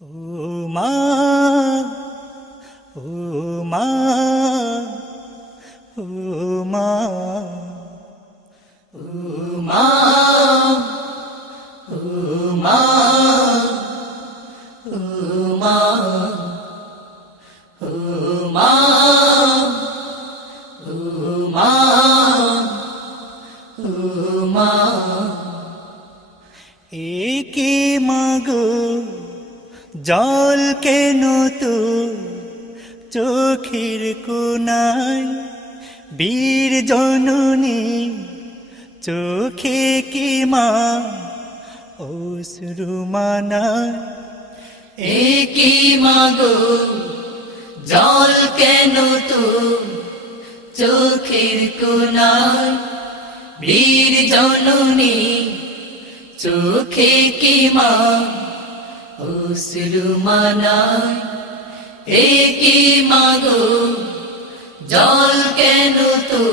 ও মা, ও মা, ও মা, ও মা, ও মা, ও মা, ও মা, ও মা, ও মা, একে মাগো জল কেন তো চোখের কোনায়, বীর জননী চোখে কি মা অশ্রু মানায়। একি মাগো জল কেন তো চোখের কোনায়, বীর জননী চোখে কি মা অশ্রু মানায়। একি মাগো জল কেন তো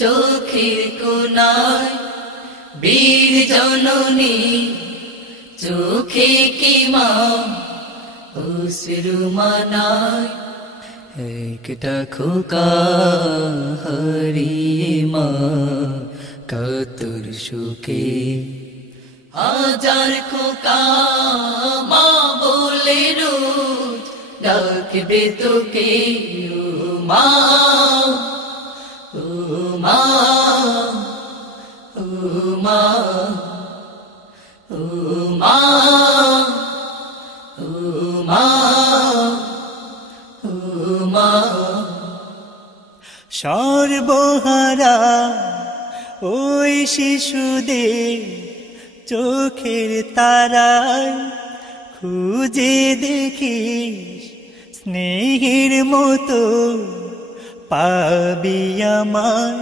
চোখের কোনায়, বীর জননী চোখে কি মা অশ্রু মানায়। একটা খোকা হারিয়ে মা কাতর সুখে, হাজার খোকা মা বলে রোজ ডাকবে তোকে। ও মা, ও মা, ও মা, ও মা, ও মা, ও মা। সর্বহারা ওই শিশুদের চোখের তারায় খুঁজে দেখিস স্নেহের মতো পাবি আমায়।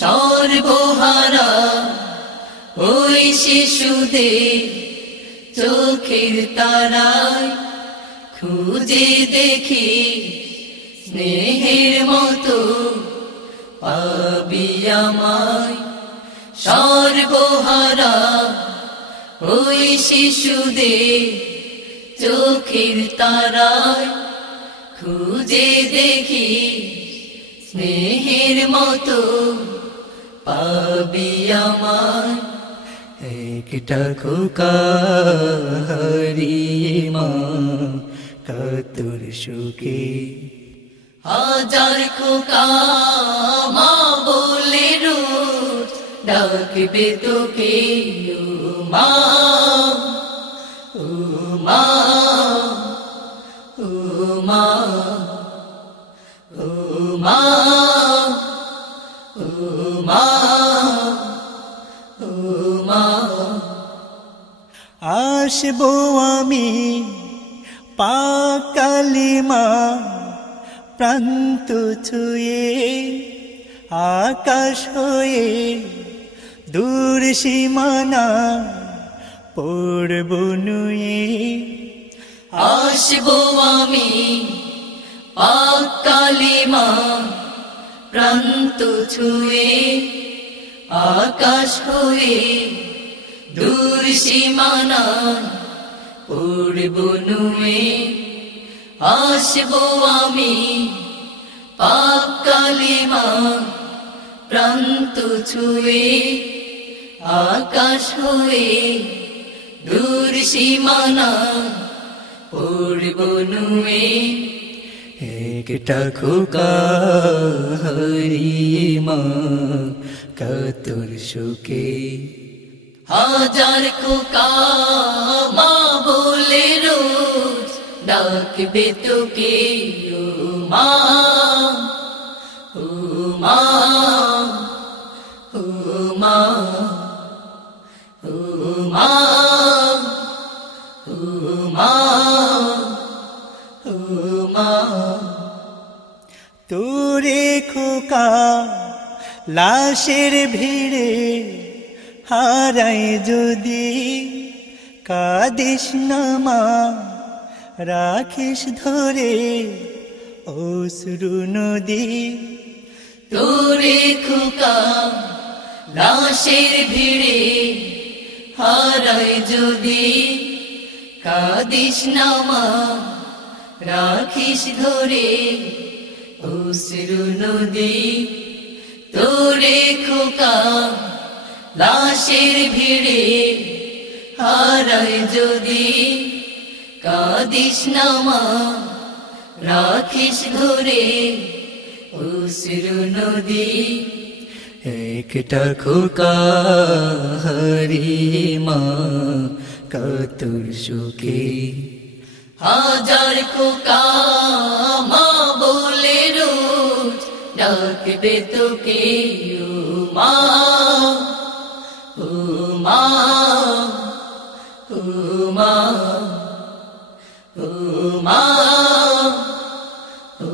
সর্বহারা ওই শিশুদের চোখের তারায় খুঁজে দেখি স্নেহের মতো পাবি আমায়। সর্বহারা ওই শিশুদের চোখের তারায় খুঁজে দেখি স্নেহের মতো পাবি আমায়। একটা খোকা হারিয়ে মা কাতর সুখে, হাজার খোকা মা বলে রোজ ডাকবে তোকে। ও মা, ও মা, ও মা, ও মা, ও মা, ও মা। আসবো আমি পাক কালিমা প্রান্ত ছুঁয়ে, আকাশ হয়ে দূর সীমানা পড়ব নুয়ে। আসবো আমি পাক কালিমা প্রান্ত ছুঁয়ে, আকাশ হয়ে দূর সীমানা পড়ব নুয়ে। আসবো আমি পাক কালিমা প্রান্ত ছুঁয়ে, আকাশ হয়ে দূর সীমানা পড়ব নুয়ে। একটা খোকা হারিয়ে মা কাতর সুখে, হাজার খোকা মা বলে রোজ ডাকবে তোকে। ও মা, ও মা, ও মা, ও মা, ও মা, ও মা। তোরে খোকা লাশের ভিড়ে হারাই যদি, কাঁদিস না মা রাখিস ধরে অশ্রু নদী। তোরে খোকা লাশের ভিড়ে হারাই যদি, কাঁদিস না মা রাখিস ধরে অশ্রু নদী তোরে খোকা লাশের ভিড়ে হারায় যদি কাঁদিস না মা রাখিস ধরে অশ্রু নদী একটা খোকা হারিয়ে মা কাতর সুখে হাজার খোকা মা বলে রোজ ডাকবে তোকে ও মা ও মা ও মা ও মা ও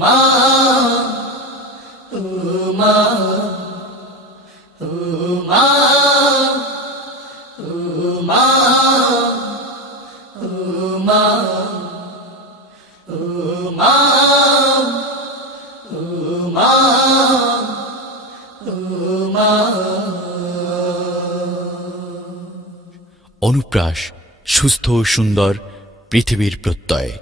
মা ও মা ও মা ও মা ও মা ও মা ও মা ও মা অনুপ্রাস সুস্থ ও সুন্দর পৃথিবীর প্রত্যয়।